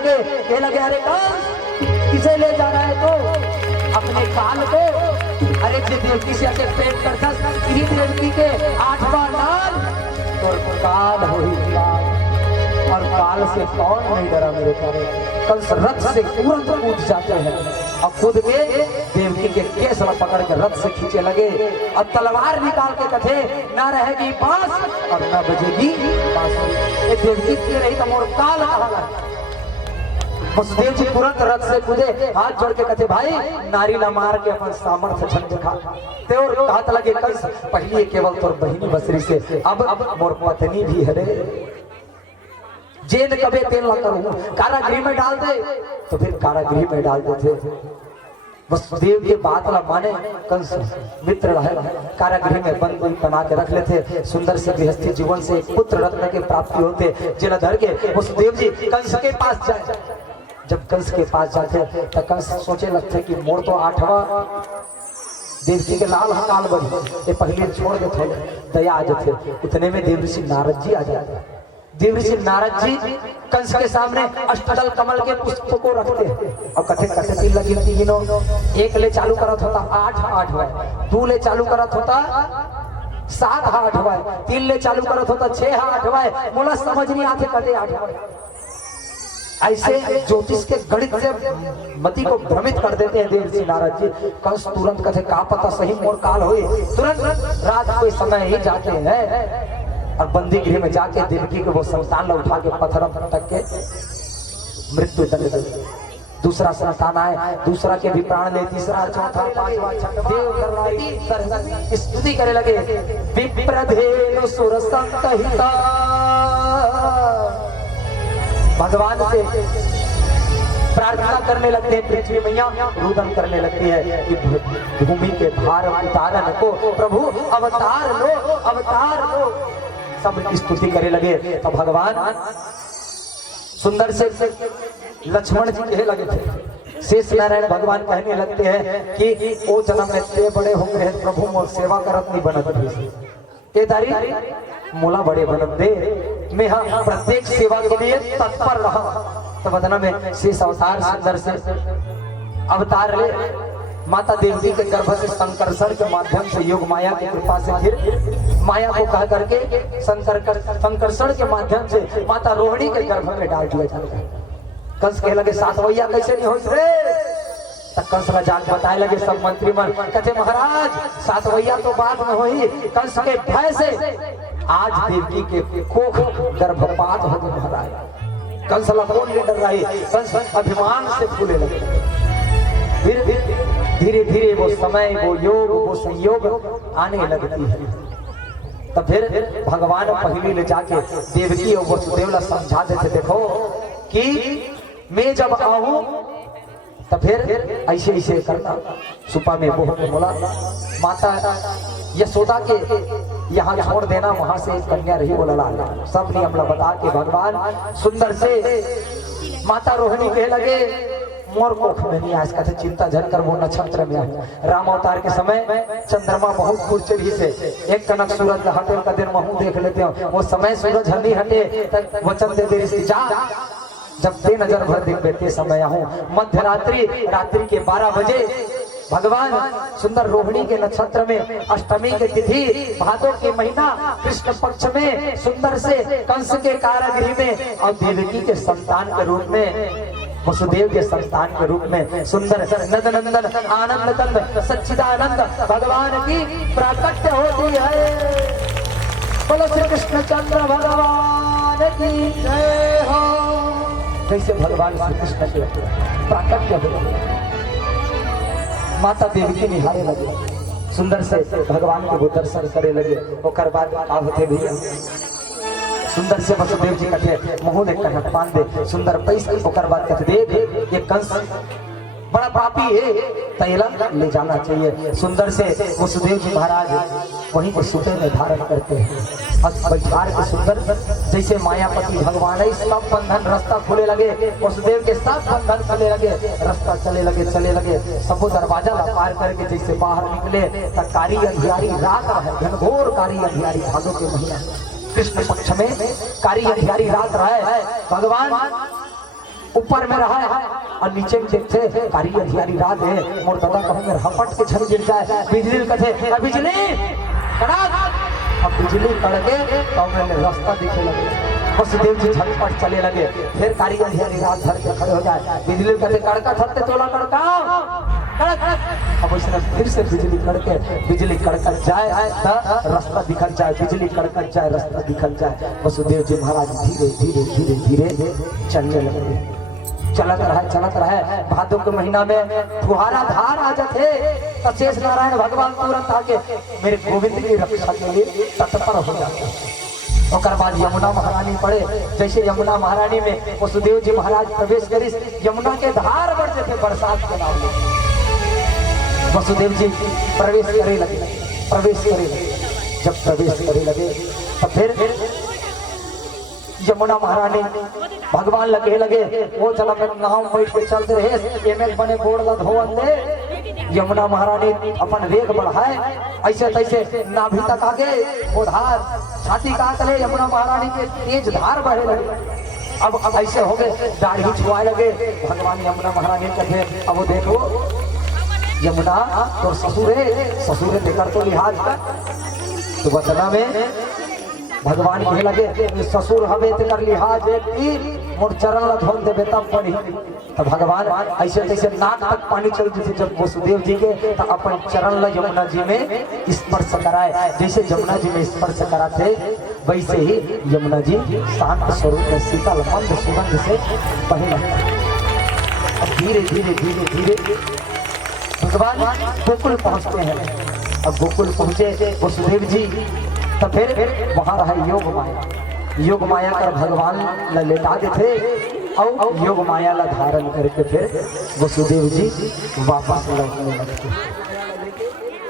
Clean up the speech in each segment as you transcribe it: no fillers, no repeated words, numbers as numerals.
लगे, कह लगे अरे कंस किसे ले जा रहा है तो अपने काल को। अरे देवकी से आके पेट करता देवकी के 8वां नाल तो काल हो ही काल, और काल से कौन नहीं डरा मेरे प्यारे। कंस रथ से तुरंत कूद जाते हैं और कूद के देवकी के केस पकड़ के रथ से खींचे लगे और तलवार निकाल के कथे ना रहेगी बांस और ना बजेगी बांसुरी। ये देवकी की रही तो मोर काल कहा। वसुदेव जी तुरंत रथ से कूदे, हाथ जोड़ के कथे भाई नारी ला मार के अपन सामर्थ्य छन दिखा ते और कहत लगे कंस पहले केवल तोर बहिनी बसरी से अब मोर पत्नी भी है रे। जेल कबे तेल ना करूं, कारागृह में डाल दे तो फिर कारागृह में डाल देते। वसुदेव ये बात ला माने कंस मित्र रहे, कारागृह में बंद बना के रख लेते। सुंदर से गृहस्थी जीवन से पुत्र रत्न की प्राप्ति होते। जेलधर के वसुदेव जी कंस के पास जाए। जब कंस के पास जाते तो कंस सोचे लगते कि मोर तो 8वां देवकी के लाल काल बनी, ये पहले छोड़ देते दया आ जाते। उतने में देवऋषि नारद जी आ जाते। देवऋषि नारद जी कंस के सामने अष्टदल कमल के पुष्प को रखते हैं और कथे कथे तीन लगी गिनो। एक ले चालू करत होता 8 हुआ, 2 ले चालू करत होता 7 हुआ, 3 ले चालू करत होता 6 हुआ। मोला समझ नहीं आते कटे 8 हुआ। ऐसे ज्योतिष के गणित से मति को भ्रमित कर देते हैं देवऋषि नारद जी। कंस तुरंत कथे का पता सही मोर काल हुई। तुरंत रात कोई समय ही जाते हैं और बंदी गृह में जाके देवकी को वो संतान ला उठा के पत्थर तक के मृत्यु दंड दे। दूसरा संतान आए, दूसरा के भी प्राण ले, तीसरा चौथा 5वां 6वां स्तुति करे लगे। विप्रधेनु सुर संतहिता, भगवान से प्रार्थना करने लगते हैं। पृथ्वी मैया रुदन करने लगती है कि भूमि के भार उतारन को प्रभु अवतार लो, अवतार लो। सब स्तुति करे लगे। तो भगवान सुंदर से लक्ष्मण जी कहे लगे थे, शेष नारायण भगवान कहने लगते हैं कि ओ जन्म में ते बड़े हो गए प्रभु मोर सेवा करत नहीं बनत ए तारी मोला बड़े बनत दे। मैं हाँ प्रत्येक सेवा के लिए तत्पर रहा। तो बदना में शेष अवतार सुंदर से अवतार ले माता देवकी के गर्भ से संकर्षण के माध्यम से योग माया की कृपा से फिर माया को कह करके संकर्षण के माध्यम से माता रोहिणी के गर्भ में डाल दिया जाता है। कंस कहे लगे 7 वैया कैसे नहीं होई रे। तब कंस का जान बताए लगे सब मंत्री मन कहते महाराज 7 वैया तो बाद में होई। कंस के भय से आज देवकी के कोख गर्भपात हो गए महाराज। कंस कौन नहीं डर रही, कंस अभिमान से फूले लगे। धीरे धीरे वो समय, वो योग, वो संयोग आने लगती है। तब फिर भगवान पहली ले जाके देवकी और वसुदेव ला समझा देते देखो कि मैं जब आऊं तो फिर ऐसे ऐसे करना। सुपा में बहू ने बोला माता यशोदा के यहाँ छोड़ देना, वहां से कन्या रही बोला लाल। सब नियम बता के भगवान सुंदर से माता रोहिणी कहे लगे मोर कोख में नहीं आज कथे चिंता झन कर वो नक्षत्र में आए। राम अवतार के समय चंद्रमा बहुत कुर्चरी से एक कनक सूरज हटे का दिन महू देख लेते हो। वो समय सूरज हनी हटे तक वचन दे दे जा जब ते नजर भर दिन बेटे समय आऊं। मध्य रात्रि के 12 बजे भगवान सुंदर रोहिणी के नक्षत्र में अष्टमी के तिथि भादों के महीना कृष्ण पक्ष में सुंदर से कंस के कारागृह में और देवकी के संतान के रूप में वसुदेव के संतान के रूप में सुंदर नंदनंदन आनंद कंद सच्चिदानंद भगवान की प्राकट्य होती है। बोलो श्री कृष्ण चंद्र भगवान की जय हो। जैसे भगवान श्री कृष्ण के प्राकट्य होते माता देवकी निहारे लगे, सुंदर से भगवान के दर्शन करे लगे। ओकर बाद आप होते भैया सुंदर से वसुदेव जी कथे मुँह देख कर पान दे सुंदर पैसा। ओकर बाद कहते देव ये कंस बड़ा पापी है, तैला ले जाना चाहिए। सुंदर से वसुदेव जी महाराज वहीं पर सूते में धारण करते हैं बैठार के सुंदर जैसे मायापति भगवान है। सब बंधन रास्ता खुले लगे, वसुदेव के सब बंधन खुले लगे, रास्ता चले लगे। सब दरवाजा पार करके जैसे बाहर निकले तब कारी अंधियारी रात है, घनघोर कारी अंधियारी भादों के महीना कृष्ण पक्ष में कारी अंधियारी रात रहा है। भगवान ऊपर में रहा है और नीचे में देखते कारी अंधियारी रात है। मोर दादा कहूँ मेरे हपट के छन गिर जाए, बिजली कथे बिजली कड़ाक। अब बिजली कड़के तो मैंने रास्ता दिखे लगे, वसुदेव जी झटपट चले लगे। फिर कारी अंधियारी रात धर के खड़े हो जाए, बिजली कथे कड़का थरते तोला कड़का कड़क। अब उसने फिर से बिजली कड़के, बिजली कड़कट जाए तो रास्ता दिखल जाए, बिजली कड़कट जाए रास्ता दिखल जाए। वसुदेव जी महाराज धीरे धीरे धीरे धीरे चलने लगे। चलत रहे भादों के महीना में फुहारा धार आ जाते तो शेष नारायण भगवान तुरंत आके मेरे गोविंद की रक्षा के लिए तत्पर हो जाते। और बाद यमुना महारानी पड़े, जैसे यमुना महारानी में वसुदेव जी महाराज प्रवेश करी, यमुना के धार बढ़ जाते बरसात के नाम में। वसुदेव जी प्रवेश करे लगे। जब प्रवेश करे लगे तो फिर यमुना महारानी भगवान लगे वो चला कर नाव बैठ के चलते रहे। एमएल बने बोर्ड ला धोवन दे। यमुना महारानी अपन वेग बढ़ाए, ऐसे तैसे नाभि तक आगे वो धार छाती का करे। यमुना महारानी के तेज धार बहे लगे। अब ऐसे हो गए, दाढ़ी छुआए लगे। भगवान यमुना महारानी कहते अब वो देखो यमुना तो ससुर है लेकर तो लिहाज कर। तो वतना में भगवान कहे लगे ससुर हवे तेकर लिहाज मोर चरण ला धोन देवे तब पड़ी। तो भगवान ऐसे तैसे नाक तक पानी चल जैसे जब वसुदेव जी के तो अपन चरण ला यमुना जी में स्पर्श कराए। जैसे यमुना जी में स्पर्श कराते वैसे ही यमुना जी शांत स्वरूप में शीतल मंद सुगंध से बहे लगता। अब धीरे धीरे धीरे धीरे भगवान गोकुल पहुंचते हैं। अब गोकुल पहुंचे वसुदेव जी तो फिर वहां रहा योग माया कर भगवान ला लेटा देते और योग माया ला धारण करके फिर वसुदेव जी वापस लौटने लगे।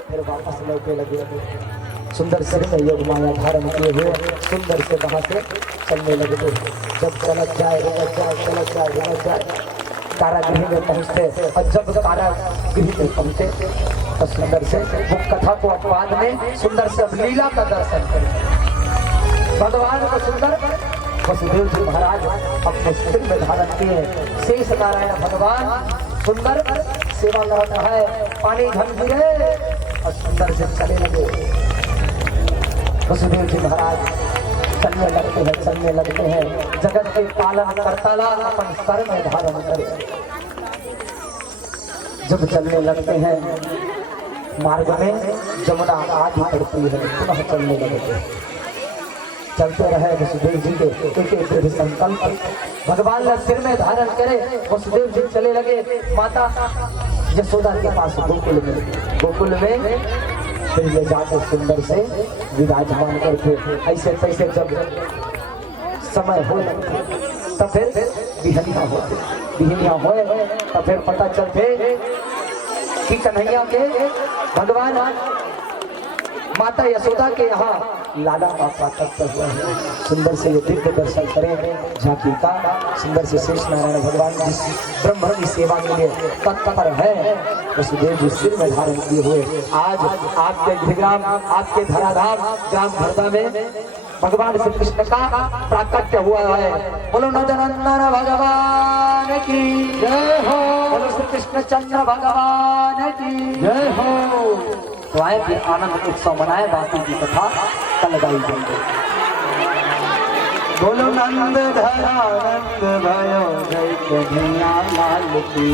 फिर वापस लौटने लगे, सुंदर सिर में योग माया धारण किए हुए सुंदर से वहां से चलने लगे। जब चलत जाए कारागृह में पहुंचते और जब कारागृह में पहुंचे तो सुंदर से वो कथा को अपवाद में सुंदर से अब लीला का दर्शन करें। भगवान को सुंदर वसुदेव जी महाराज अपने सिर में धारण किए। शेष नारायण भगवान सुंदर सेवा कर रहा है, पानी झम गिरे और सुंदर से चले लगे। वसुदेव जी महाराज चलने लगते हैं। जगत के पालन करताला अपन सर में धारण करे। जब चलने लगते हैं मार्ग में जमुना आदि पड़ती है, पुनः चलने लगते। चलते रहे वसुदेव जी के दृढ़ संकल्प भगवान ने सिर में धारण करे। वसुदेव जी चले लगे माता यशोदा के पास गोकुल में फिर ले जाके सुंदर से विराजमान करके ऐसे तैसे जब समय हो तब फिर बिहनिया होए तब फिर पता चलते कि कन्हैया के भगवान माता यशोदा के यहाँ लाला बापा तत्पर हुआ है। सुंदर से ये दिव्य दर्शन करें झांकी का। सुंदर से शेष नारायण भगवान जिस ब्रह्म की सेवा के लिए तत्पर है वसुदेव जी सिर में धारण किए हुए आज आपके गृहग्राम आपके धराधाम ग्राम भरदा में भगवान श्री कृष्ण का प्राकट्य हुआ है। बोलो नंदनंदन भगवान की जय हो, बोलो श्री कृष्ण चंद्र भगवान की जय हो। तो आए फिर आनंद उत्सव मनाए, बाकी की कथा कल गाई जाएगी। बोलो नंद धरानंद भयो जय कन्हैया लाल की।